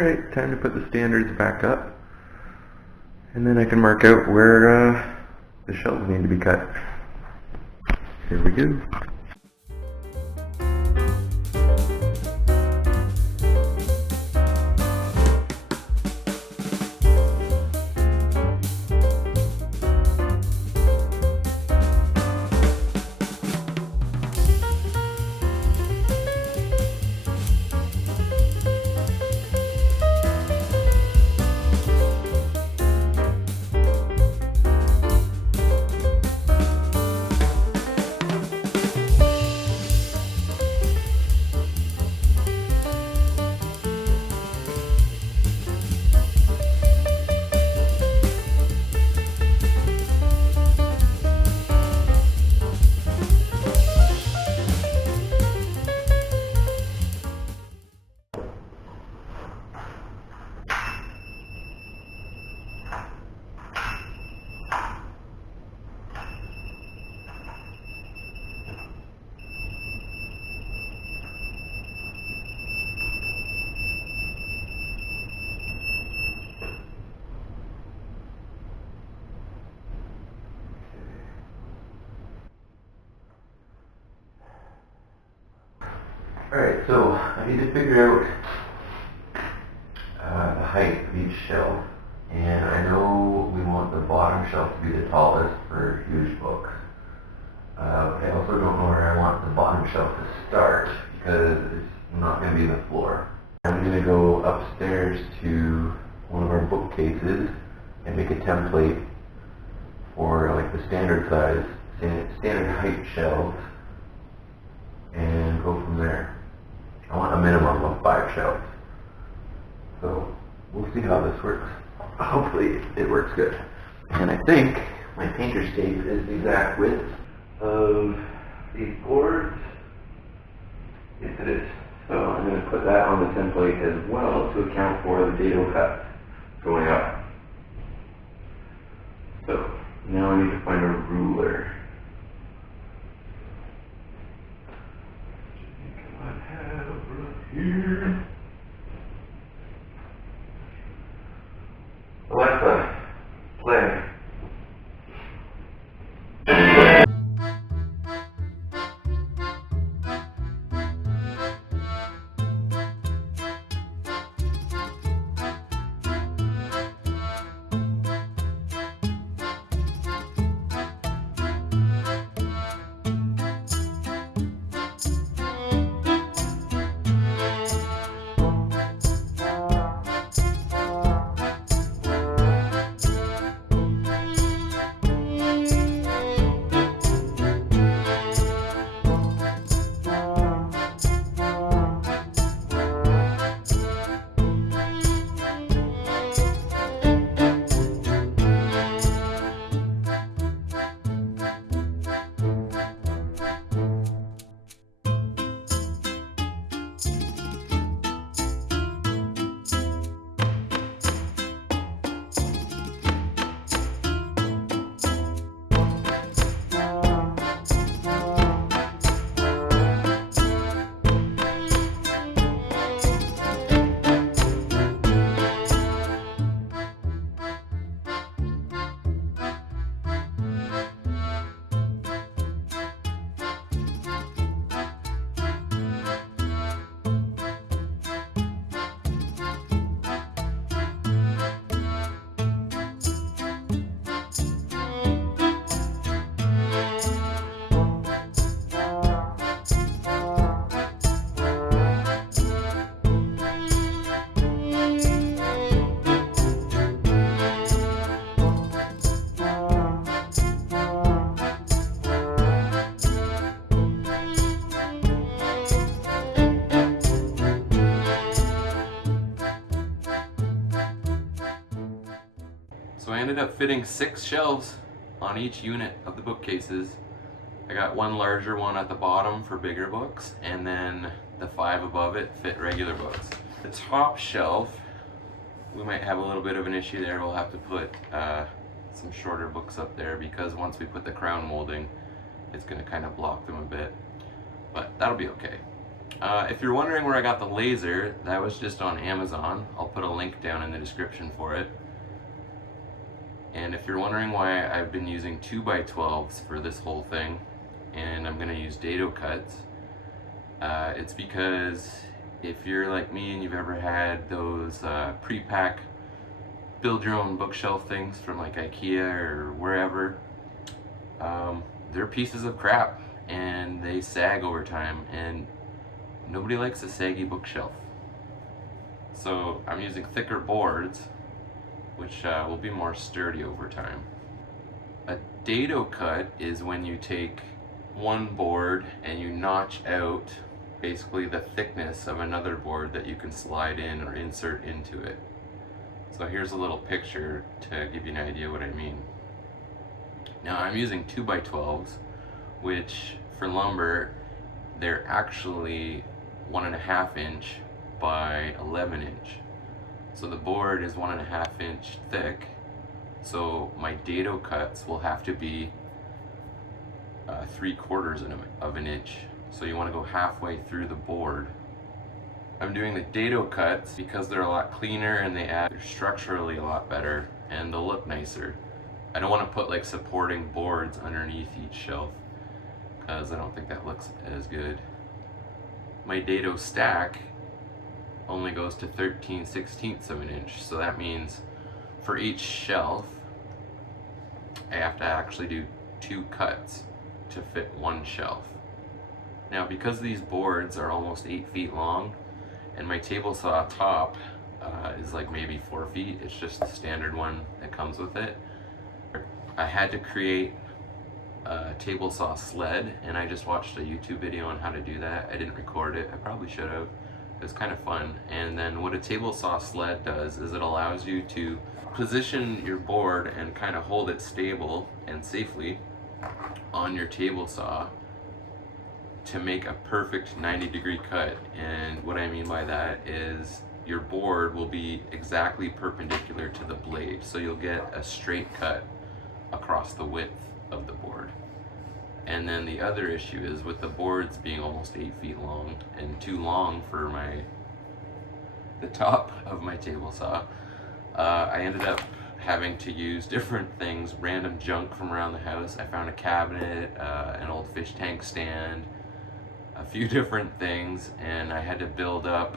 Alright, time to put the standards back up. And then I can mark out where the shelves need to be cut. Here we go. Alright, so I need to figure out the height of each shelf, and I know we want the bottom shelf to be the tallest for huge books. I also don't know where I want the bottom shelf to start because it's not going to be the floor. I'm going to go upstairs to one of our bookcases and make a template for like the standard size, standard height shelves, and go from there. I want a minimum of 5 shelves. So we'll see how this works. Hopefully it works good. And I think my painter's tape is the exact width of these boards. Yes, it is. So I'm going to put that on the template as well to account for the dado cut going up. So now I need to find a ruler. Here. Alexa, play. So I ended up fitting 6 shelves on each unit of the bookcases. I got one larger one at the bottom for bigger books, and then the 5 above it fit regular books. The top shelf, we might have a little bit of an issue there. We'll have to put some shorter books up there because once we put the crown molding, it's going to kind of block them a bit. But that'll be okay. If you're wondering where I got the laser, that was just on Amazon. I'll put a link down in the description for it. And if you're wondering why I've been using 2x12s for this whole thing, and I'm gonna use dado cuts, it's because if you're like me and you've ever had those pre-pack build your own bookshelf things from like IKEA or wherever, they're pieces of crap and they sag over time, and nobody likes a saggy bookshelf. So I'm using thicker boards, which will be more sturdy over time. A dado cut is when you take one board and you notch out basically the thickness of another board that you can slide in or insert into it. So here's a little picture to give you an idea what I mean. Now I'm using 2x12s, which for lumber, they're actually 1.5 inch by 11 inch. So the board is 1.5 inch thick. So my dado cuts will have to be 3/4 of an inch. So you want to go halfway through the board. I'm doing the dado cuts because they're a lot cleaner and they're structurally a lot better and they'll look nicer. I don't want to put like supporting boards underneath each shelf because I don't think that looks as good. My dado stack only goes to 13/16 of an inch, so that means for each shelf I have to actually do 2 cuts to fit one shelf. Now because these boards are almost 8 feet long and my table saw top is like maybe 4 feet, it's just the standard one that comes with it, I had to create a table saw sled, and I just watched a YouTube video on how to do that. I didn't record it, I probably should have. It was kind of fun. And then what a table saw sled does is it allows you to position your board and kind of hold it stable and safely on your table saw to make a perfect 90-degree cut. And what I mean by that is your board will be exactly perpendicular to the blade, so you'll get a straight cut across the width of the board. And then the other issue is with the boards being almost 8 feet long and too long for the top of my table saw, I ended up having to use different things, random junk from around the house. I found a cabinet, an old fish tank stand, a few different things, and I had to build up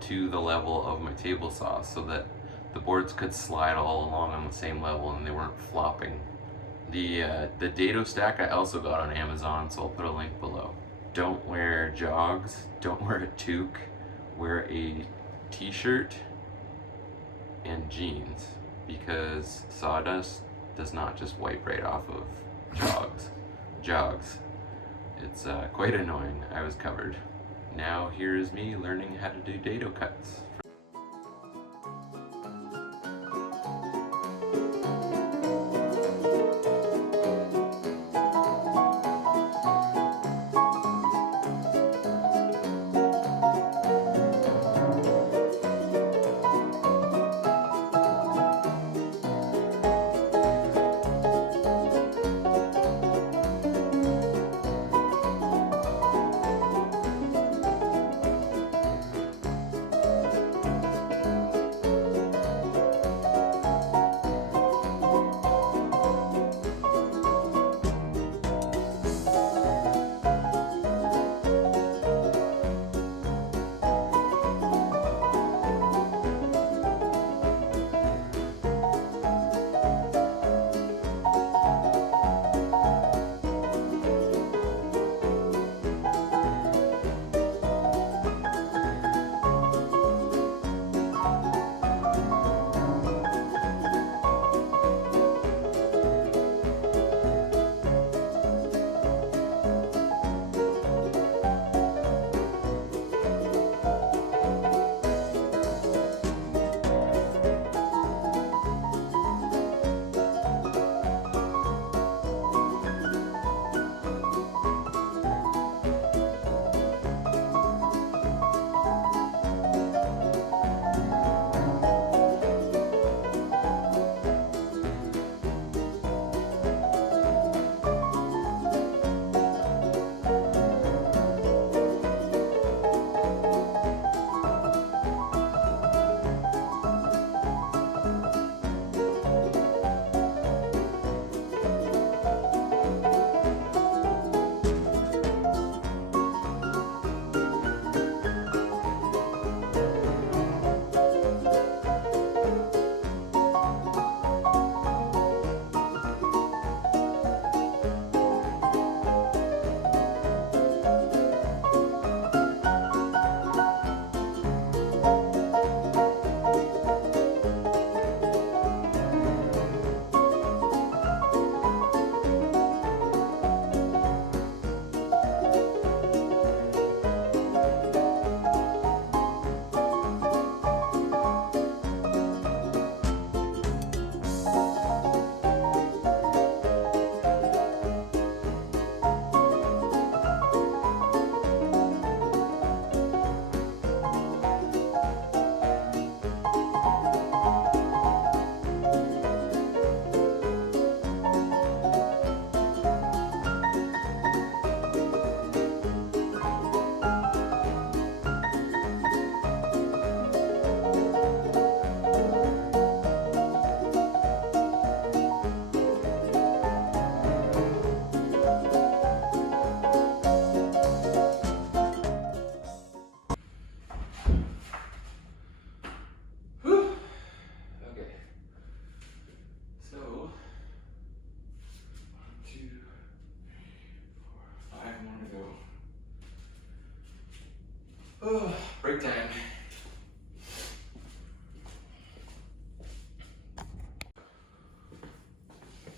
to the level of my table saw so that the boards could slide all along on the same level and they weren't flopping. The dado stack I also got on Amazon, so I'll put a link below. Don't wear jogs, don't wear a toque, wear a t-shirt and jeans, because sawdust does not just wipe right off of jogs. It's quite annoying. I was covered. Now here's me learning how to do dado cuts.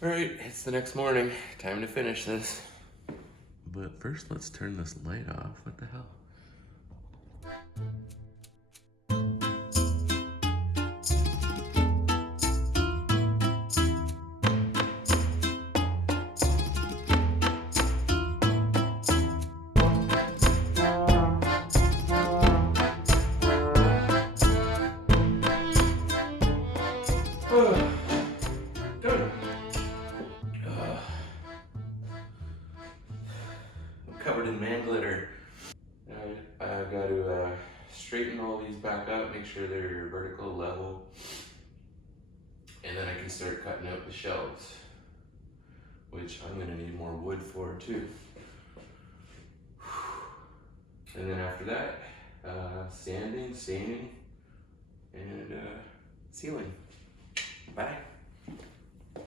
Alright, it's the next morning. Time to finish this. But first, let's turn this light off. What the hell? Done. I'm covered in man glitter. I've got to straighten all these back up, make sure they're vertical, level, and then I can start cutting out the shelves, which I'm going to need more wood for too. And then after that, sanding, staining, and sealing. Bye.